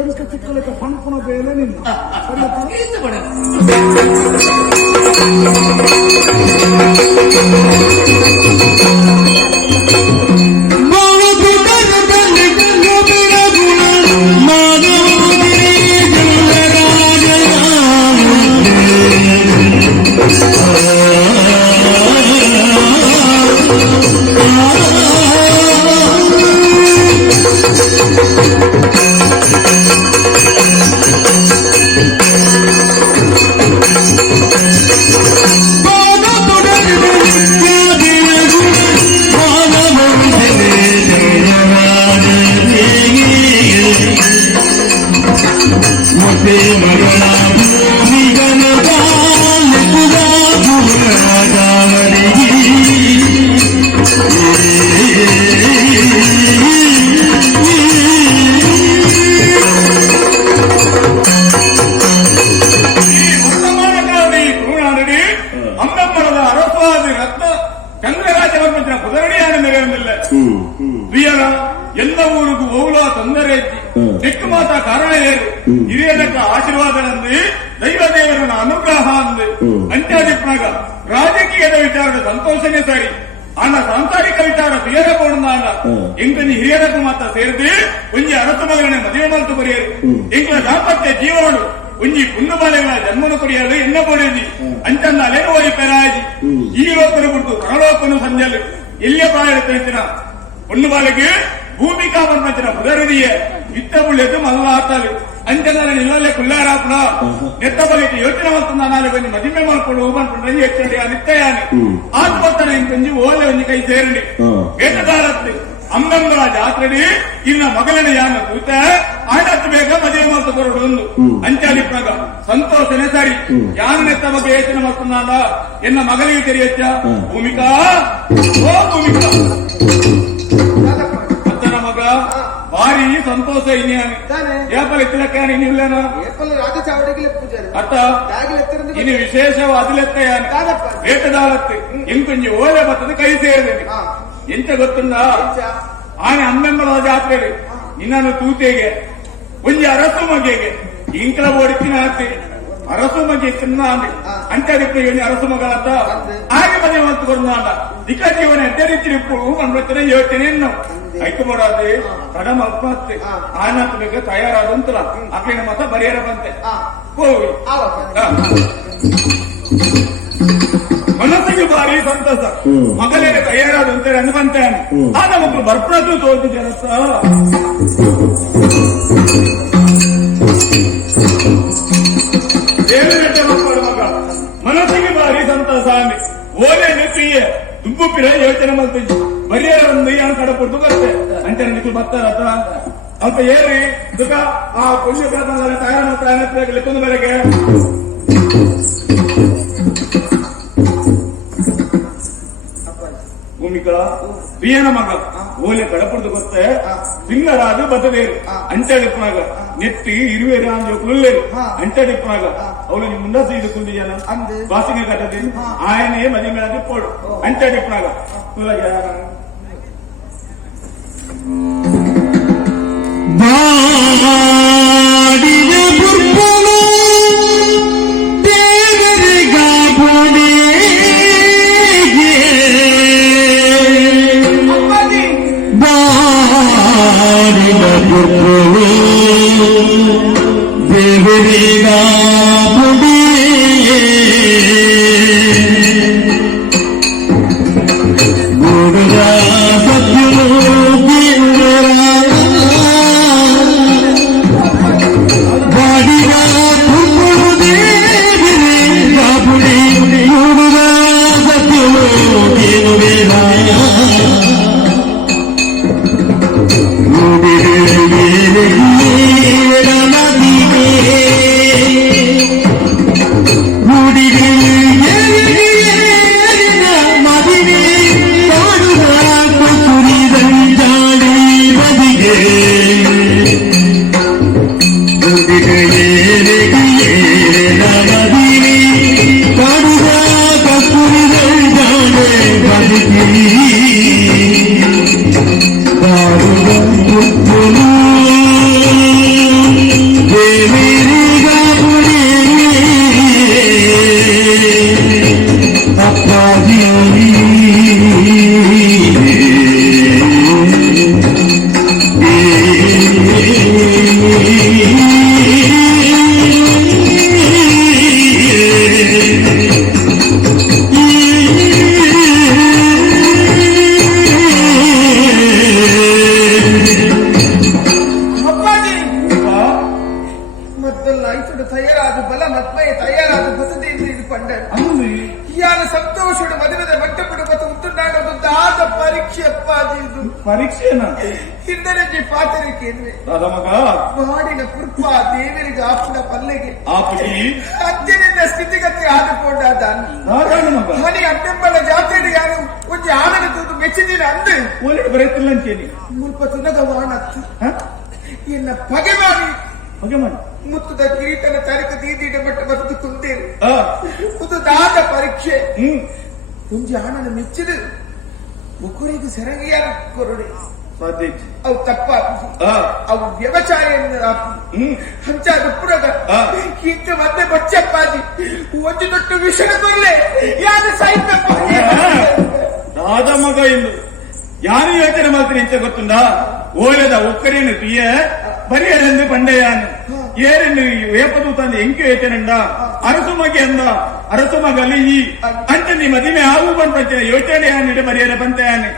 ಎಂಕ ಚಿಕ್ಕಲಿಕ್ಕೆ ಪಣಪುಣ ಬೇಲೆ ನಿನ್ನ ಎಲ್ಲ ಊರಿಗೂ ಹೋಗಲೋ ತೊಂದರೆ ಚಿಕ್ಕ ಮಾತ ಕಾರಣ ಏನು ಹಿರಿಯರಕ್ಕ ಆಶೀರ್ವಾದನಂದು ದೈವದೇವರನ ಅನುಗ್ರಹ ಅಂದು ಅಂತ್ಯಾದಿಪ್ನಾಗ ರಾಜಕೀಯದ ವಿಚಾರದ ಸಂತೋಷನೇ ಸರಿ ಅನ್ನ ಸಾಂಸಾರಿಕ ವಿಚಾರ ಬೇರೆ ಕೊಡಂದಾಗ ಎಂಕನಿ ಹಿರಿಯರಕ್ಕೂ ಮಾತ್ರ ಸೇರಿದು ಒಂಜಿ ಅರಸ ಮಗನೇ ಮದುವೆ ಮಾತು ಬರೆಯರು ಎಂಕಲ ದಾಂಪತ್ಯ ಜೀವನಡು ಒಂಜಿ ಪುಣ್ಯ ಬಾಲೆಗಳ ಜನ್ಮನು ಕೊಡಿಯಲು ಎನ್ನ ಕೊಡಿಯದಿ ಅಂಚಂದ ಅಲೆನು ಹೋಗಿ ಪೆರಾಜಿ ಈ ಲೋಕನು ಬಿಟ್ಟು ಪರಲೋಕನು ಸಂಜಲು ಎಲ್ಲಿಯ ಪ್ರಾಯ ತಿಳಿಸಿನ ಪುಣ್ಯ ಬಾಲೆಗೆ ಭೂಮಿಕಾ ಬಂದಿನ ಮುದರದಿಯ ಇತ್ತ ಬುಳ್ಳೆದು ಮಲ್ಲ ಆತಲು ಅಂಚನ ನಿಲ್ಲೇ ಕುಲ್ಲಾರಾಪುಣ ನೆತ್ತ ಬಲಿಗೆ ಯೋಚನೆ ಮಾಡ್ತಂದ ನಾಳೆ ಬಂದು ಮದುವೆ ಮಾಡ್ಕೊಂಡು ಹೋಗ್ಬಂಡ್ರೆ ಹೆಚ್ಚಡಿ ನಿತ್ಯಾನೆ ಆತ್ಮತನ ಇಂಕೊಂಜಿ ಓಲೆ ಒಂಜಿ ಕೈ ಸೇರಲಿ ಏಟದಾರತ್ತೆ ಅಂಗಂಗಳ ಜಾತ್ರೆಡಿ ಇನ್ನ ಮಗಳನ ಯಾನ ಕೂತ ಆಡತ್ತು ಬೇಗ ಮದುವೆ ಮಾಡ್ತಾ ಬರೋದು ಒಂದು ಅಂಚಾಲಿಪ್ನಾಗ ಸಂತೋಷನೇ ಸರಿ ಯಾರು ನೆತ್ತ ಬಗ್ಗೆ ಯೋಚನೆ ಮಾಡ್ತಂದ ಎನ್ನ ಮಗಳಿಗೆ ತೆರೆಯಚ್ಚ ಭೂಮಿಕಾ ಓ ಭೂಮಿಕಾ ಮಗ ಭಾರಿ ಸಂತೋಷ ಏಪಲ್ ಎತ್ತಲಕ್ಕ ನೀವುಲೇನ ಅತ್ತ ಇನ್ನು ವಿಶೇಷವ ಅದಿಲೆತ್ತ ವೇಟದಾಳತ್ತೆ ಇಂಕೊಂಜಿ ಓಲೆ ಬರ್ತದೆ ಕೈ ಸೇರಿದೆ ಎಂತ ಗೊತ್ತುಂದ ಆನೆ ಅಮ್ಮೆಂಬಳ ಜಾತ್ರೆ ಇನ್ನನ್ನು ತೂತೆಗೆ ಒಂಜಿ ಅರಸು ಮಗೆಗೆ ಇಂಕಲ ಓಡಿತಿನ ಆತಿ ಅರಸು ಮಗೆ ಚಿನ್ನ ಅಂತ್ಯದಿಪ್ಪು ಅರಸು ಮಗಳಂತ ಹಾಗೆ ಮದುವೆ ಮತ್ತು ಬಂದ ದಿಕ್ಕ ಜೀವನ ಎದ್ದರಿತ್ತಿರಿಪ್ಪು ಅನ್ಬತ್ತನೆ ಯೋಚನೆ ಐಕು ಮಾಡೋದು ಕಡಮ ಅಪ್ಪತ್ತೆ ಆನಂತ ಬೇಕು ತಯಾರಾದಂತಲ್ಲ ಅಕ್ಕಿನ ಮತ ಬರೆಯರ ಬಂತೆ ಹೋಗಿ ಮನಸ್ಸಿಗೆ ಭಾರಿ ಸಂತಸ ಮಗಲಿಗೆ ತಯಾರಾದಂತೆ ಅನ್ಬಂತೆ ಆಗ ಮಕ್ಕಳು ಬರ್ಪಣದ್ದು ತೋರ್ತಿದ್ದಾರೆ ಏಳು ಗಂಟೆ ಮಕ್ಕಳು ಮಗ ಮನಸ್ಸಿಗೆ ಭಾರಿ ಸಂತಸ ಓಲೆ ನೆತ್ತಿಯೇ ದುಬ್ಬುಪ್ಪಿರ ಯೋಚನೆ ಮಾಡ್ತೀವಿ ಬರಿಯರ ಒಂದು ಏನು ಕಡಪಟ್ಟು ಬರುತ್ತೆ ಅಂತ ನಿಮಗೆ ಬರ್ತಾರ ಅಲ್ಪ ಏರಿ ದುಃಖ ಆ ಪುಣ್ಯ ಪ್ರಧಾನ ತಯಾರ ಲೆಕ್ಕದ ಬೆಳಗ್ಗೆ ಭೂಮಿಕಾ ಪ್ರಿಯನ ಮಗ ಓಲೆ ಕಡಪಟ್ಟು ಗೊತ್ತೆ ತಿಂಗಳಾದ ಬತ್ತದೇರು ಅಂಚಡಿಪ್ಪನಾಗ ನೆತ್ತಿ ಇರುವೆರು ಅಂಜುಳ್ಳೇರು ಅಂಚಡಿಪ್ಪನಾಗ ಅವಳು ನಿಮ್ ಮುಂಡಾಸಿ ಇದು ಕುಂದಿಯಾನ ಬಾಸಿಗೆ ಕಟ್ಟದಿ ಆಯನೇ ಮದಿ ಮೇಳದಿ ಪೋಡು ಅಂಚಡಿಪ್ಪನಾಗ ಬದುಕುಡು ತಯಾರಾದ ಬಲ ಮತ್ಮಯ ತಯಾರಾದ ಬಸದಿಯಿಂದ ಇದು ಕೊಂಡ ಅಂದು ಯಾನ ಸಂತೋಷುಡು ಮದುವೆದ ಮಟ್ಟಪಡು ಮತ್ತು ಉಂಟುಂಟಾಡೋದು ದಾದ ಪರೀಕ್ಷೆ ಅಪ್ಪಾಜಿ ಇದು ಪರೀಕ್ಷೆನ ಹಿಂದರಂಜಿ ಪಾತರಿಕೆ ಅದ ಮಗ ಮಾಡಿನ ಕೃಪ ದೇವರಿಗೆ ಆಪುನ ಪಲ್ಲೆಗೆ ಆಪಿ ಅಂತ್ಯದಿಂದ ಸ್ಥಿತಿಗತಿ ಆದುಕೊಂಡಾದ ಧಾರಾಳ ಮಗ ಮನಿ ಅಡ್ಡೆಂಬಲ ಜಾತ್ರೆಗೆ ಯಾರು ಒಂದು ಆನಗ ತೂದು ಮೆಚ್ಚಿದಿನ ಅಂದು ಓಲೆ ಬರೆಯುತ್ತಿಲ್ಲ ಅಂತೇನಿ ಮುಲ್ಪ ತುನಗ ವಾಣತ್ತು ಎನ್ನ ಪಗೆ ಮಾಡಿ ಹಾಗೆ ಮಾಡಿ ಮುತ್ತದ ಕಿರೀಟನ ತಾರೀಕು ದೀದಿಡ ಮಟ್ಟ ಬರೆದು ತುಂದೇರು ಇದು ದಾದ ಪರೀಕ್ಷೆ ಕುಂಜಿ ಆನನ ಮೆಚ್ಚಿದ ಮುಕುರಿಗೆ ಸೆರಂಗಿಯಾರ ಕೊರಡೆ ಸಾಧ್ಯ ಅವು ತಪ್ಪ ಅವು ವ್ಯವಚಾರ ಹಂಚಾದ ಪುರದ ಇಂತ ಮತ್ತೆ ಬಚ್ಚಪ್ಪಾಜಿ ಒಂದು ದೊಡ್ಡ ವಿಷಯ ಕೊರ್ಲೆ ಯಾರ ಸಾಹಿತ್ಯ ದಾದ ಮಗ ಎಂದು ಯಾರು ಯೋಚನೆ ಮಾಡ್ತೀನಿ ಅಂತ ಗೊತ್ತುಂಡ ಓಲೆದ ಒಕ್ಕರೇನು ತುಯ್ಯ ಬರಿಯರೆಂದು ಪಂಡೆಯಾನು ಏರೆಂದು ವೇಪದು ತಂದು ಎಂಕೆ ಯೋಚನೆಂಡ ಅರಸು ಮಗೆ ಅಂದ ಅರಸು ಮಗಲಿ ಅಂತ ನೀ ಮದಿಮೆ ಆಗು ಬಂದ ಯೋಚನೆಯಾನಿಡ ಬರಿಯರ ಬಂತೆಯಾನೆ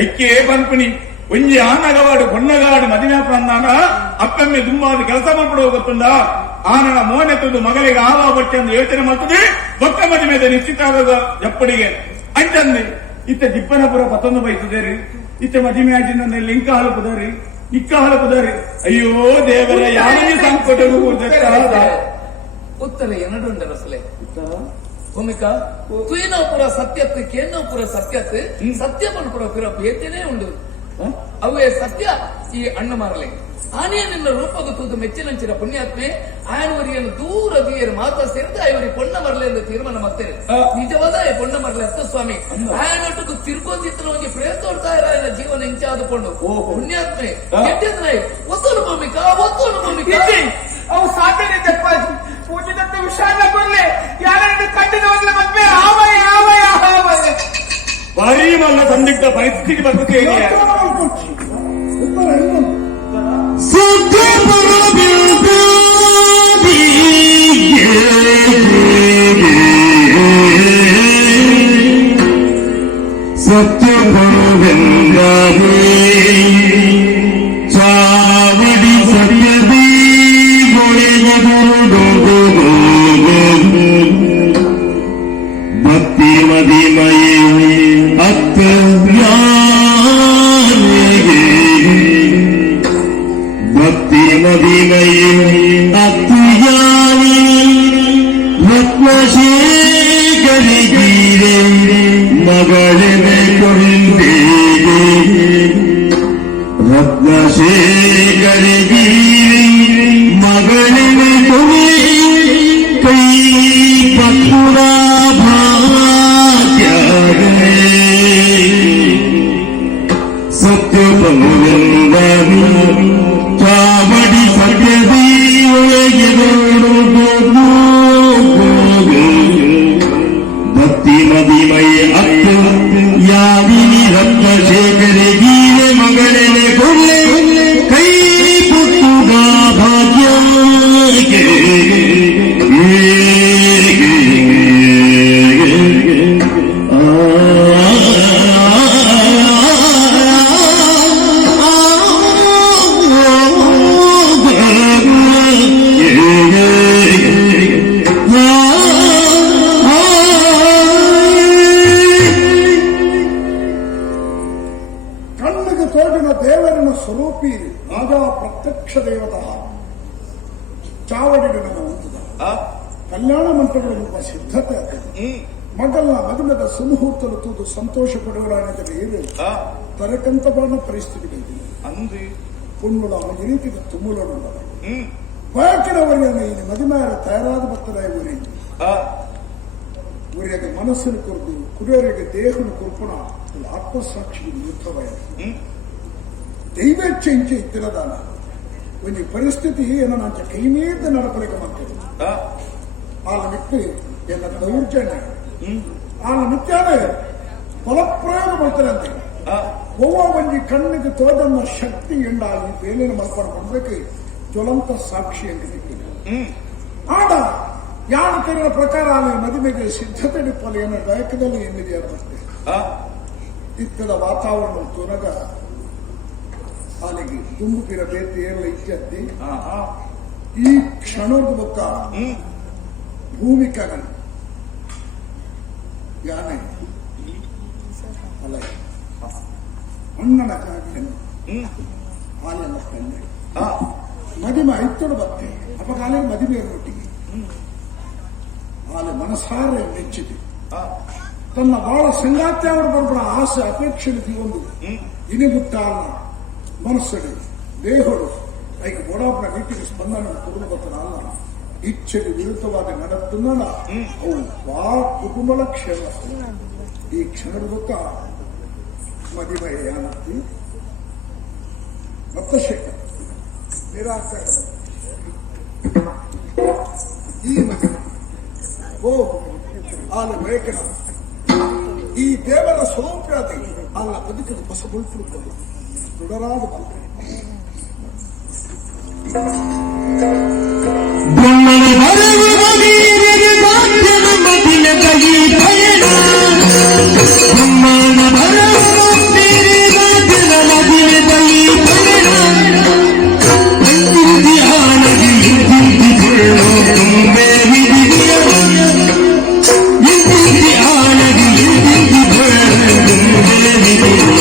ಐಕ್ಯೇ ಬಂಪುನಿ ಒಂಜಿ ಆನಗವಾಡು ಬೊಣ್ಣಗಾಡು ಮದಿಮೆ ಪ್ರಾಣ ಅಪ್ಪಮ್ಮೆ ದುಂಬಾದು ಕೆಲಸ ಮಾಡ್ಬಿಡುವ ಗೊತ್ತುಂಡ ಆನನ ಮೋನೆತ್ತದು ಮಗಳಿಗೆ ಆವಾ ಬಟ್ಟೆ ಎಂದು ಯೋಚನೆ ಮಾಡ್ತದೆ ಬೊಕ್ಕ ಮದಿಮೆದ ನಿಶ್ಚಿತಾದ ಎಪ್ಪಡಿಗೆ ಅಂತಂದು ಇತ್ತ ದಿಪ್ಪನಪುರ 11 ಬಯಸಿದೇರಿ ಇತ್ತ ಮದಿಮೆ ಆಜಿನ ಲಿಂಕ ಹಲಪುದಾರಿ ಇಕ್ಕ ಹಲಪುದಾರಿ ಅಯ್ಯೋ ದೇವರ ಯಾರಿಗೆ ಸಂಕಟವು ಉತ್ತರ ಎನ್ನಡುಂಡ ರಸಲೆ ಭೂಮಿಕ ತುಯಿನಪುರ ಸತ್ಯತ್ ಕೇನ್ನಪುರ ಸತ್ಯತ್ ಸತ್ಯಮನ್ಪುರ ಪಿರ ಬೇತೇನೆ ಉಂಡು ಅವೇ ಸತ್ಯ ಈ ಅಣ್ಣ ಮಾರಲೆ ಆನೆಯ ನಿನ್ನ ರೂಪದ ತೂದು ಮೆಚ್ಚಿನಂಚಿನ ಪುಣ್ಯಾತ್ಮೆ ಆಯನವರಿಯನ್ನು ದೂರ ದೀಯರು ಮಾತಾ ಸೇರಿದ ಇವರಿಗೆ ಪೊಣ್ಣ ಮರಲೆ ಎಂದು ತೀರ್ಮಾನ ಮಾಡ್ತೇನೆ ನಿಜವಾದ ಪೊಣ್ಣ ಮರಲೆ ಅತ್ತ ಸ್ವಾಮಿ ಆಯನೊಟ್ಟಿಗೂ ತಿರ್ಕೊಂಡಿತ್ರ ಒಂದು ಪ್ರೇತೋಡ್ತಾ ಇರ ಜೀವನ ಹಿಂಚಾದುಕೊಂಡು ಪುಣ್ಯಾತ್ಮೆ ಗೆದ್ದಿದ್ರೆ ಒತ್ತೋನು ಭೂಮಿಕ ಒತ್ತೋನು ಭೂಮಿಕ ಅವು ಸಾಧನೆ ತಪ್ಪಾಜಿ ಪೂಜಿದತ್ತ ವಿಷಾದ ಕೊಡ್ಲೆ ಯಾರನ್ನು ಕಂಡಿನ ಒಂದ್ಲ ಮದ್ವೆ ಆವಯ ಆವಯ ಆವಯ ಭಾರಿ ಮಲ್ಲ ಸಂದಿಗ್ಧ ಪರಿಸ್ಥಿತಿ ಬರ್ತದೆ ಉತ್ತರ ಏನು ಚಾವಡಿ ಸತ್ಯದಿ ಭಕ್ತಿ ಮದಿಮಯೇ ಅತ್ತ ಭಕ್ತಿ ಮದಿಮಯೇ ಅತ್ತಿಯಾನಿ ರತ್ನಶೇಖರಿಗೀರೆ ಮಗಳನೆ ಕೊಂಡೇ ರತ್ನಶೇಖರಿಗೀರೆ ಮಗಳನೆ ಕೊನೆ ಕೈ ಪಕ್ಕುರ ಭಾಗ್ಯಗೇ ಸತ್ಯಪಂಗಂದನು ಚಾವಡಿ ಸತ್ಯದಿ ಒಳಗೆ ಭಕ್ತಿ ಮದಿಮಯ ಅತ್ತ ಯಾವಿನಿ ರತ್ನಶೇಖರಿಗೀರೆ ಮಗಳನೆ ಕೊಲ್ಲೆ ಕೈ ಪುಟ್ಟುಗ ಭಾಗ್ಯ ಕಣ್ಣಿಗೆ ತೋರಿನ ದೇವರನ ಸ್ವರೂಪಿ ರಾಜಾ ಪ್ರತ್ಯಕ್ಷ ದೇವತ ಚಾವಡಿಗೆ ನಮ್ಮ ಹೊಂದಿದ ಕಲ್ಯಾಣ ಮಂಟಪಗಳ ಸಿದ್ಧತೆ ಮಗಲ್ನ ಮದುವೆದ ಸುಮುಹೂರ್ತಲು ತೂದು ಸಂತೋಷ ಪಡುವರಾಣಿಗೆ ಇರು ತರಕಂತ ಬಾಣ ಪರಿಸ್ಥಿತಿಗಳಿದೆ ಅಂದು ಪುಣ್ಣುಳ ಈ ರೀತಿಗೆ ತುಂಬುಲೋಣ ಬಯಕಿನವರಿಯನ್ನು ಈ ಮದುವೆಯ ತಯಾರಾದ ಭಕ್ತರ ಊರಿಗೆ ಊರಿಗೆ ಮನಸ್ಸಿನ ಕುರಿತು ಕುಡಿಯೋರಿಗೆ ದೇಹನ ಕುರ್ಪಣ ಆತ್ಮಸಾಕ್ಷಿ ಯುದ್ಧವಾಯಿತು ದೈವೇಚ್ಛೆ ಇಂಚೆ ಇತ್ತಿರದಾನ ಒಂದು ಪರಿಸ್ಥಿತಿ ಏನೋ ನಾನು ಕೈ ಮೀದ ನಡಪಲಿಕ್ಕೆ ಮಾಡ್ತೇವೆ ಆಳ ಮಿಟ್ಟು ಎಲ್ಲ ದೌರ್ಜನ್ಯ ಆಳ ಮಿತ್ಯಾದ ಫಲಪ್ರಯೋಗ ಮಾಡ್ತಾರೆ ಅಂತ ಒವ್ವ ಒಂಜಿ ಕಣ್ಣಿಗೆ ತೋದನ್ನ ಶಕ್ತಿ ಎಂಡ ಈ ಬೇಲಿನ ಮಲ್ಪಣ ಮಾಡ್ಬೇಕು ಜ್ವಲಂತ ಸಾಕ್ಷಿ ಅಂತ ಸಿಕ್ಕಿದೆ ಆಡ ಯಾಣ ಕರಿಯ ಪ್ರಕಾರ ಮದುವೆಗೆ ಸಿದ್ಧತೆ ನಿಪ್ಪಲು ಏನೋ ಗಾಯಕದಲ್ಲಿ ಏನಿದೆ ಅನ್ನತ್ತೆ ಇತ್ತದ ವಾತಾವರಣ ತುನಗ ಅಲ್ಲಿಗೆ ತುಂಬುತ್ತಿರ ಬೇತಿ ಎಲ್ಲ ಇತ್ಯತ್ತಿ ಈ ಕ್ಷಣದ ಬೊಕ್ಕ ಭೂಮಿಕಗನ ಯಾನೆ ಅಲ್ಲ ಅಣ್ಣನ ಕಾಗಿಯನ್ನು ಹಾಲೆಲ್ಲ ತಂದೆ ಮದಿಮೆ ಐತೋಡು ಬತ್ತೆ ಅಪ್ಪ ಕಾಲೇ ಮದಿಮೆ ಒಟ್ಟಿಗೆ ಹಾಲೆ ಮನಸಾರೆ ನೆಚ್ಚಿದೆ ತನ್ನ ಬಹಳ ಸಂಗಾತ್ಯವರು ಬರ್ಬಡ ಆಸೆ ಅಪೇಕ್ಷೆ ಒಂದು ಇನಿ ಮುಟ್ಟಾಲ ಮನಸ್ಸಡಿ ದೇಹರು ಐಕ ಬೋಡಾಪನ ರೀತಿಗೆ ಸ್ಪಂದನೆ ಕೊಡಲು ಗೊತ್ತಲ್ಲ ಇಚ್ಛೆಗೆ ವಿರುದ್ಧವಾದ ನಡೆದುಲ್ಲ ಅವು ಬಹಳ ಕುಟುಂಬದ ಕ್ಷಣ ಈ ಕ್ಷಣದ ಗೊತ್ತ ಮದಿಮೆ ಯಾನತ್ತಿ ಮತ್ತೆ ಶೇಖರ್ ನಿರಾಕರಣೆ ಈ ಮದಿಮೆ ಓ ಆಲ ಬಯಕನ ಈ ದೇವರ ಸ್ವರೂಪಾತಿ ಅಲ್ಲ ಬದುಕಿದ ಹೊಸಗೊಳಿಸಿರುತ್ತದೆ ದೃಢರಾದ ಬಂದ ಬ್ರಹ್ಮನ ಬರವು ಮಗೀರಿಗೆ ಮಾಧ್ಯಮ ಮದಿನ ಕೈ ಪಯಣ ಬ್ರಹ್ಮನ ಬರವು ಮಗೀರಿಗೆ ಮಾಧ್ಯಮ ಮದಿನ ಕೈ ಪಯಣ ಇಂತಿ ಆನಗಿ ಇಂತಿ ಬರಲು ತುಂಬೆ ವಿಧಿಯ ಇಂತಿ ಆನಗಿ ಇಂತಿ ಬರಲು ತುಂಬೆ ವಿಧಿಯ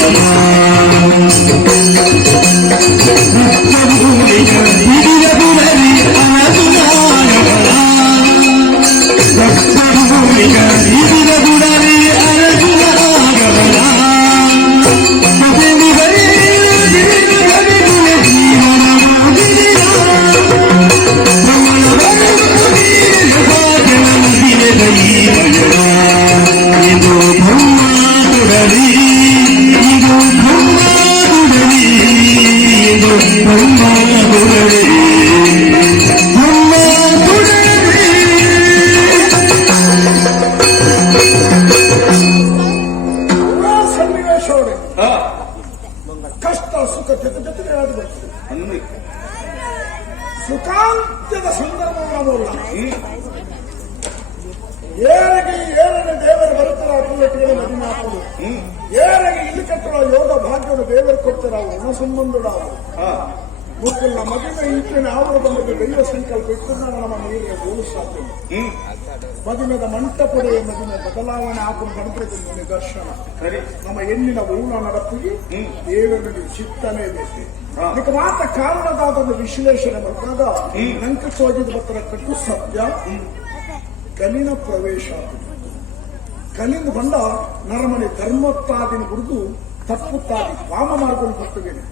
ಸುಖಾಂತ್ಯದ ಸಂದರ್ಭವಲ್ಲ ಏರಗೆ ಏರನೆ ದೇವರು ಬರುತ್ತಾರೆ ಅಪ್ಪುಗಳಿಗೆ ಮದಿನ ಹಾಕುದು ಏರಗೆ ಇಲ್ಲಿ ಕಟ್ಟಡ ಯೋಗ ಭಾಗ್ಯವನ್ನು ದೇವರು ಕೊಡ್ತಾರೆ ಅವು ಒಣ ಸಂಬಂಧಡ ಮುಕ್ಕಲ್ಲ ಮದಿಮೆ ಇಂಚಿನ ಅವರ ಬಂದ ದೈವ ಸಂಕಲ್ಪ ಇಟ್ಟು ನಮ್ಮ ನೀರಿಗೆ ಗೋಲು ಸಾಧ್ಯ ಮದಿಮೆದ ಮಂಟಪಡೆಯ ಮದಿಮೆ ಬದಲಾವಣೆ ಹಾಕೊಂಡು ಗಣಪತಿ ನಿದರ್ಶನ ನಮ್ಮ ಹೆಣ್ಣಿನ ಊನ ನಡಪಿಗೆ ದೇವರಲ್ಲಿ ಚಿತ್ತನೆ ಬೇಕು ಇದಕ್ಕೆ ಮಾತ್ರ ಕಾರಣದಾದ ಒಂದು ವಿಶ್ಲೇಷಣೆ ಮಾಡಿದಾಗ ನಂಕಸೋಜಿದ ಭಕ್ತರ ಕಟ್ಟು ಸತ್ಯ ಕಲಿನ ಪ್ರವೇಶ ಕಲಿಂದ ಬಂದ ನರಮನೆ ಧರ್ಮತ್ತಾದಿನ ಕುರಿತು ತಪ್ಪುತ್ತಾದಿ ವಾಮ ಮಾಡ್ಕೊಂಡು ಬರ್ತೇನೆ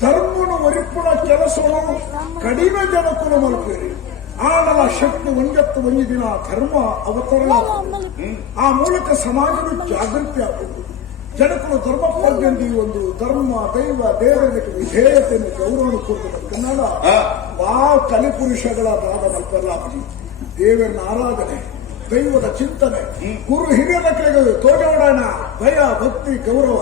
ಧರ್ಮನು ಒರಿಪುಣ ಕೆಲಸವನ್ನು ಕಡಿಮೆ ಜನಕ್ಕೂ ಮಲ್ಪೇರಿ ಆಡಲ ಶಕ್ತಿ ಒಂದತ್ತು ಒಂದು ದಿನ ಧರ್ಮ ಅವತರಣ ಆ ಮೂಲಕ ಸಮಾಜದ ಜಾಗೃತಿ ಆಗುವುದು ಜನಕ್ಕೂ ಧರ್ಮ ಪ್ರಜ್ಞೆಂದು ಒಂದು ಧರ್ಮ ದೈವ ದೇವರಿಗೆ ವಿಧೇಯತೆಯನ್ನು ಗೌರವ ಕೊಡ್ತಾರೆ ಕನ್ನಡ ಕಲಿಪುರುಷಗಳ ಭಾಗ ಮಲ್ಪಲ್ಲಾಪಿ ದೇವರನ್ನ ಆರಾಧನೆ ದೈವದ ಚಿಂತನೆ ಗುರು ಹಿರಿಯರ ಕೈಗಳು ತೋಜೋಡಣ ಭಯ ಭಕ್ತಿ ಗೌರವ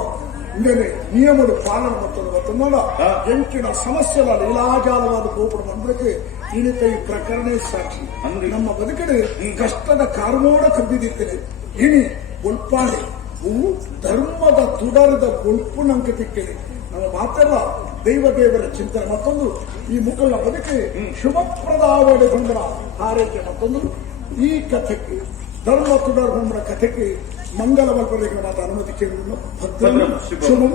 ಇಂದೇನೆ ನಿಯಮದ ಪಾಲನೆ ಮಾಡ್ತಾರೆ ಎಂಕಿನ ಸಮಸ್ಯೆಗಳ ಲೀಲಾಜಾಲವಾದ ಗೋಪುರ ಮಂದಿರಕ್ಕೆ ಇನಿತ ಈ ಪ್ರಕರಣ ಸಾಕ್ಷಿ ನಮ್ಮ ಬದುಕಡೆ ಕಷ್ಟದ ಕಾರ್ಮೋಡ ಕಬ್ಬಿದಿದ್ದೇನೆ ಇನಿ ಉಲ್ಪಾಣೆ ಧರ್ಮದ ತುಡರದ ಗೊಲ್ಪು ನಂಗೆ ತಿಕ್ಕಿದೆ ನಮ್ಮ ಮಾತೆಲ್ಲ ದೇವರ ಚಿಂತನೆ ಮತ್ತೊಂದು ಈ ಮುಖಲ ಬದುಕಿ ಶುಭಪ್ರದವಾದ ಗೊಂಬರ ಹಾರೈಕೆ ಮತ್ತೊಂದು ಈ ಕಥೆಗೆ ಧರ್ಮ ತುಡರ ಗೊಂಬರ ಕಥೆಗೆ ಮಂಗಲ ಬಲ್ಪರಿಗೆ ಮಾತ್ರ ಅನುಮತಿ ಕೇಳುವುದು ಭದ್ರ ಶುಭಂ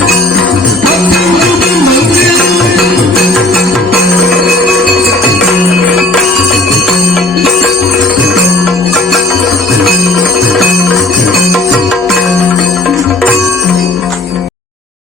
हाँ